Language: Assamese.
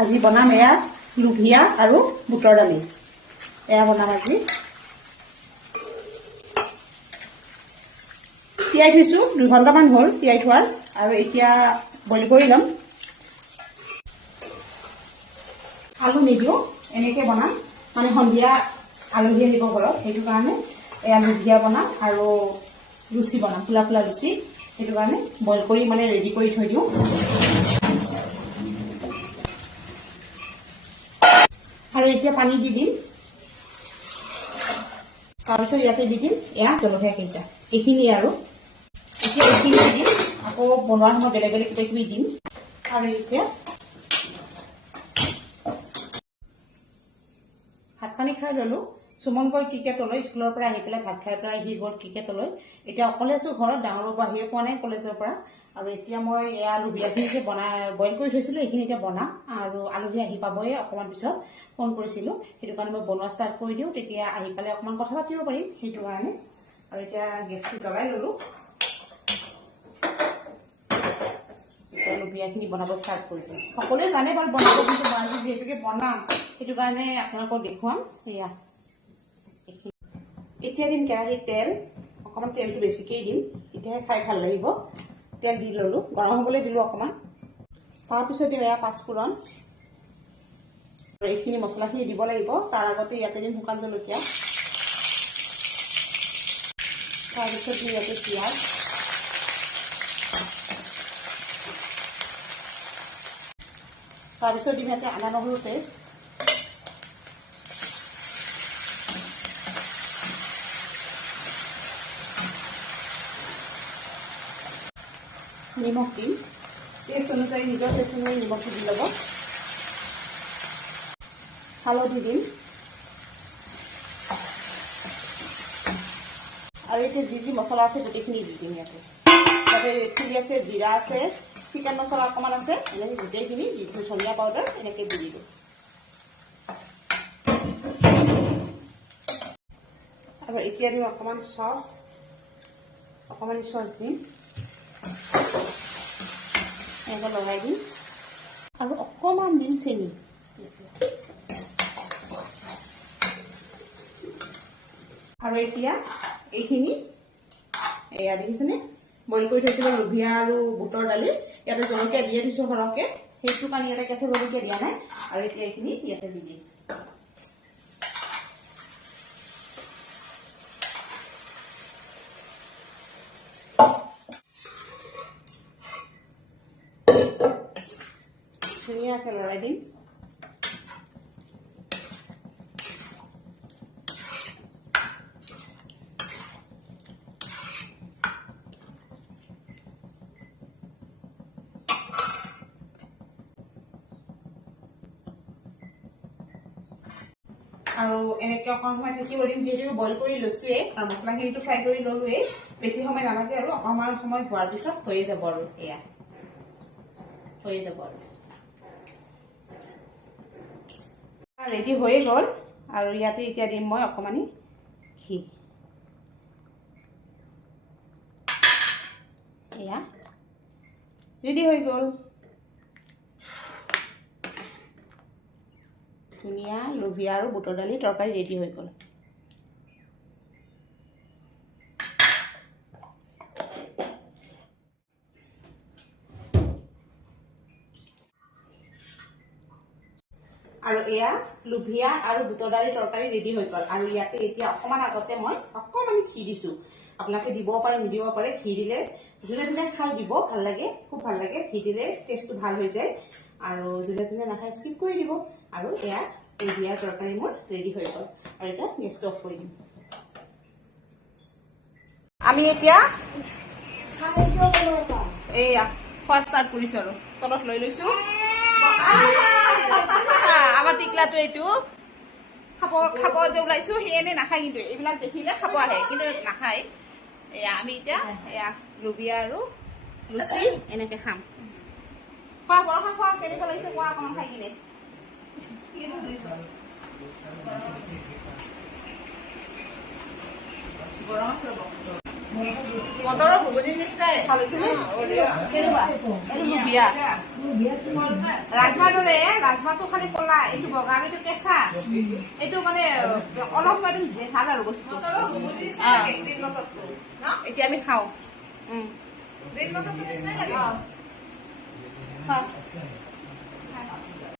আজি বনাম এয়া লুভিয়া আৰু বুটৰ দালি এয়া বনাম আজি তিয়াই থৈছোঁ 2 ঘণ্টামান হ'ল তিয়াই থোৱাৰ আৰু এতিয়া বইল কৰি ল'ম আলু নিদিওঁ এনেকৈ বনাম মানে সন্ধিয়া আলহী আহিব ঘৰত সেইটো কাৰণে এয়া লুভিয়া বনাম আৰু লুচি বনাম ফুলা ফুলা লুচি সেইটো কাৰণে বইল কৰি মানে ৰেডি কৰি থৈ দিওঁ আৰু এতিয়া পানী দি দিম তাৰপিছত ইয়াতে দি দিম এয়া জলকীয়া কেইটা এইখিনি আৰু এতিয়া এইখিনি দি দিম আকৌ বনোৱাৰ সময়ত বেলেগ বেলেগ কিবা কিবি দিম আৰু এতিয়া ভাত পানী খাই ল'লোঁ সুমনকৈ ক্ৰিকেটলৈ স্কুলৰ পৰা আহি পেলাই ভাত খাই পেলাই আহি গ'ল ক্ৰিকেটলৈ এতিয়া অকলে আছোঁ ঘৰত ডাঙৰৰ পৰা আহিয়ে পোৱা নাই কলেজৰ পৰা আৰু এতিয়া মই এয়া লুভিয়াখিনি যে বইল কৰি থৈছিলোঁ এইখিনি এতিয়া বনাম আৰু আলহী আহি পাবয়ে অকণমান পিছত ফোন কৰিছিলোঁ সেইটো কাৰণে মই বনোৱা ষ্টাৰ্ট কৰি দিওঁ তেতিয়া আহি পেলাই অকণমান কথা পাতিব পাৰিম সেইটো কাৰণে আৰু এতিয়া গেছটো জ্বলাই ল'লোঁ এতিয়া লুভিয়াখিনি বনাব ষ্টাৰ্ট কৰি দিওঁ সকলোৱে জানে বাৰু বনাব কিন্তু মই আজি যিহেতুকে বনাম সেইটো কাৰণে আপোনালোকক দেখুৱাম এয়া এতিয়া দিম কেৰাহীত তেল অকণমান তেলটো বেছিকেই দিম তেতিয়াহে খাই ভাল লাগিব তেল দি ল'লোঁ গৰম হ'বলৈ দিলোঁ অকণমান তাৰপিছত দিম এয়া পাঁচফোৰণ আৰু এইখিনি মছলাখিনি দিব লাগিব তাৰ আগতে ইয়াতে দিম শুকান জলকীয়া তাৰপিছত দিম ইয়াতে পিঁয়াজ তাৰপিছত দিম ইয়াতে আদা নহৰু পেষ্ট নিমখ দিম টেষ্ট অনুযায়ী নিজৰ টেষ্ট অনুযায়ী নিমখটো দি ল'ব হালধি দিম আৰু এতিয়া যি মছলা আছে গোটেইখিনি দি দিম ইয়াতে ৰেড চিলি আছে জিৰা আছে চিকেন মছলা অকণমান আছে এনেকৈ গোটেইখিনি দি দিছোঁ ধনিয়া পাউডাৰ এনেকৈ দি দিলোঁ আৰু এতিয়া দিম অকণমান চচ দিম এনেকৈ লগাই দিম আৰু অকণমান দিম চেনি আৰু এতিয়া এইখিনি এয়া দেখিছেনে বইল কৰি থৈছিলোঁ লুভিয়া আৰু বুটৰ দালি ইয়াতে জলকীয়া দিয়ে থৈছোঁ সৰহকৈ সেইটো কাৰণে ইয়াতে কেঁচা জলকীয়া দিয়া নাই আৰু এতিয়া এইখিনি ইয়াতে দি দিম ধুনীয়াকৈ লৰাই দিম আৰু এনেকৈ অকণ সময় থাকিব দিম যিহেতু বইল কৰি লৈছোঁৱেই আৰু মছলাখিনিটো ফ্ৰাই কৰি ল'লোৱেই বেছি সময় নালাগে আৰু অকণমান সময় হোৱাৰ পিছত হৈয়ে যাব আৰু এয়া হৈয়ে যাব আৰু ৰেডি হৈয়ে গ'ল আৰু ইয়াতে এতিয়া দিম মই অকণমানি ঘি এয়া ৰেডি হৈ গ'ল ধুনীয়া লুভিয়া আৰু বুটৰ দালি তৰকাৰী ৰেডি হৈ গ'ল আৰু এয়া লুভিয়া আৰু বুটৰ দালি তৰকাৰী ৰেডি হৈ গ'ল আৰু ইয়াতে এতিয়া অকণমান আগতে মই অকণমান ঘি দিছোঁ আপোনালোকে দিব পাৰে নিদিব পাৰে ঘি দিলে যোনে যোনে খাই দিব ভাল লাগে খুব ভাল লাগে ঘি দিলে টেষ্টটো ভাল হৈ যায় আৰু যোনে যোনে নাখায় স্কিপ কৰি দিব আৰু এয়া লুভিয়াৰ তৰকাৰী মোৰ ৰেডি হৈ গ'ল আৰু এতিয়া গেছটো অফ কৰি দিম আমি এতিয়া এয়া খোৱা ষ্টাৰ্ট কৰিছোঁ আৰু তলত লৈ লৈছোঁ আমাৰ টিকলাটো এইটো খাব যে ওলাইছোঁ সি এনেই নাখায় কিন্তু এইবিলাক দেখিলে খাব আহে কিন্তু নাখায় এয়া আমি এতিয়া এয়া লুভিয়া আৰু লুচি এনেকৈ খাম খোৱা বৰষা খোৱা কেনেকুৱা লাগিছে কোৱা অকণমান খাই কিনে গৰম আছে ৰ'ব মটৰৰ ঘুগুনি নিচিনাই কেনেকুৱা এইটো বিয়া ৰাজমাহৰ দৰে ৰাজমাহটো খালি কলা এইটো বগা আৰু এইটো কেঁচা এইটো মানে অলপ সময় ভিজে ভাল আৰু বস্তু এতিয়া আমি খাওঁ